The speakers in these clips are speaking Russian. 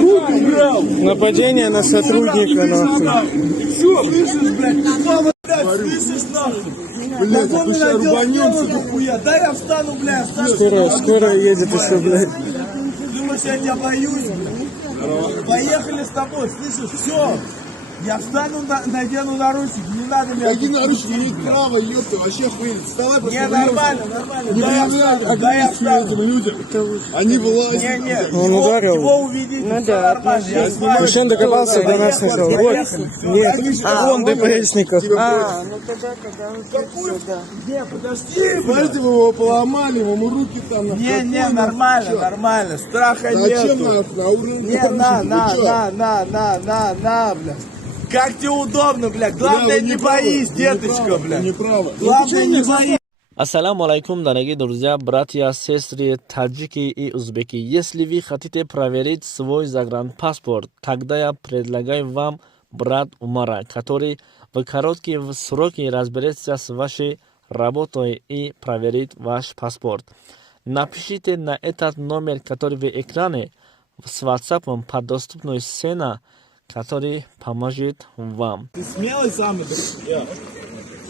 Нападение на сотрудника, нахуй. Все, слышишь, блядь? Слышишь, нахуй? Блядь, ты сейчас рубанемся, нахуя. Да я встану, блядь, встану. Скоро едет еще, блядь. Думаешь, я тебя боюсь, блядь? Поехали с тобой, слышишь? Все. Я встану, надену наручники, не надо меня... Какие наручники, имеют право, ёпта, вообще охуенно. Вставай, просто. Не, нормально, нормально. Не проявляй агрессию этим людям. Они вылазят. Не, Он ударил. его увидите, Ну все да, нормально. Я снимаю. Мужчина докопался до нас сначала. Вот, нет, он ДПСников. ну тогда уже да. Не, подожди, Смотрите, вы его поломали, ему руки там. Не, нормально, нормально. Страха Зачем нету. на уровне? Не, на, блядь. Как тебе удобно, блядь. Главное, не боись, деточка, блядь. Неправо. Главное, не боись. Ассаламу алейкум, дорогие друзья, братья, сестры, таджики и узбеки. Если вы хотите проверить свой загранпаспорт, тогда я предлагаю вам брат Умара, который в короткие сроки разберется с вашей работой и проверит ваш паспорт. Напишите на этот номер, который в экране, с WhatsApp по доступной сцене, который поможет вам. Ты смелый самый, да?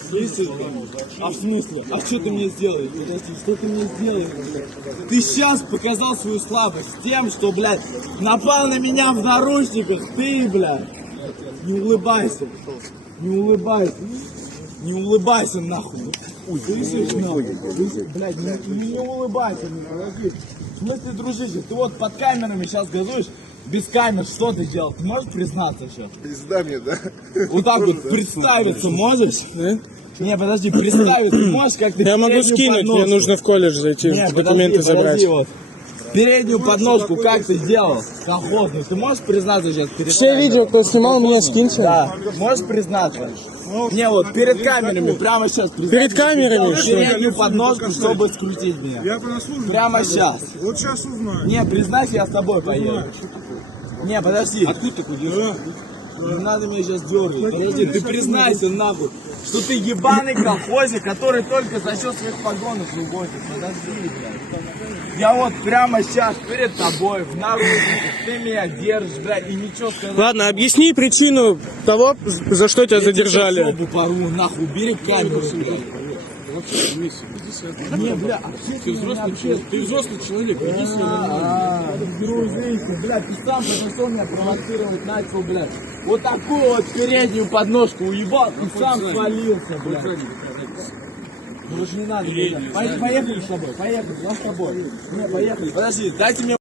Слышишь? А в смысле? А что ты мне сделаешь? Подожди, что ты мне сделаешь? Ты сейчас показал свою слабость тем, что, блядь, напал на меня в наручниках. Ты, блядь. Не улыбайся. Не улыбайся. Не улыбайся, нахуй. Слышишь, нахуй? Блядь, не улыбайся. Подожди. В смысле, дружище, ты вот под камерами сейчас газуешь? Без камер что ты делал? Ты можешь признаться сейчас? Пизда мне, да? Вот так вот представиться можешь? Не, подожди, представиться можешь, как ты Я могу скинуть, мне нужно в колледж зайти, документы забрать. Вот. Переднюю подножку как ты делал? Охотно. Ты можешь признаться сейчас перед Все камерой? видео, кто снимал, меня скиньте. Да. Можешь признаться? Не, вот перед камерами, прямо сейчас. Перед камерами? Что? Переднюю подножку, чтобы скрутить меня. Я прослушал. Прямо сейчас. Вот сейчас узнаю. Не, признайся, я с тобой поеду. Не, подожди. Откуда ты куда? Не надо меня сейчас дергать. Подожди, ты признайся нахуй, что ты ебаный колхозник, который только за счет своих погонов выгонит. Подожди, блядь. Я вот прямо сейчас перед тобой, в наручниках, ты меня держишь, блядь, и ничего сказать. Ладно, объясни причину того, за что тебя задержали. Я тебе порву, нахуй, убери камеру, блядь. Не, бля, Ты взрослый человек, иди сюда. Дружище, блядь, ты сам подошел меня провоцировать начал, блядь. Вот такую вот переднюю подножку уебал, ты сам свалился, блядь. Ну уж не надо, блядь. Поехали с тобой, поехали, я с тобой. Не, поехали. Подожди, дайте мне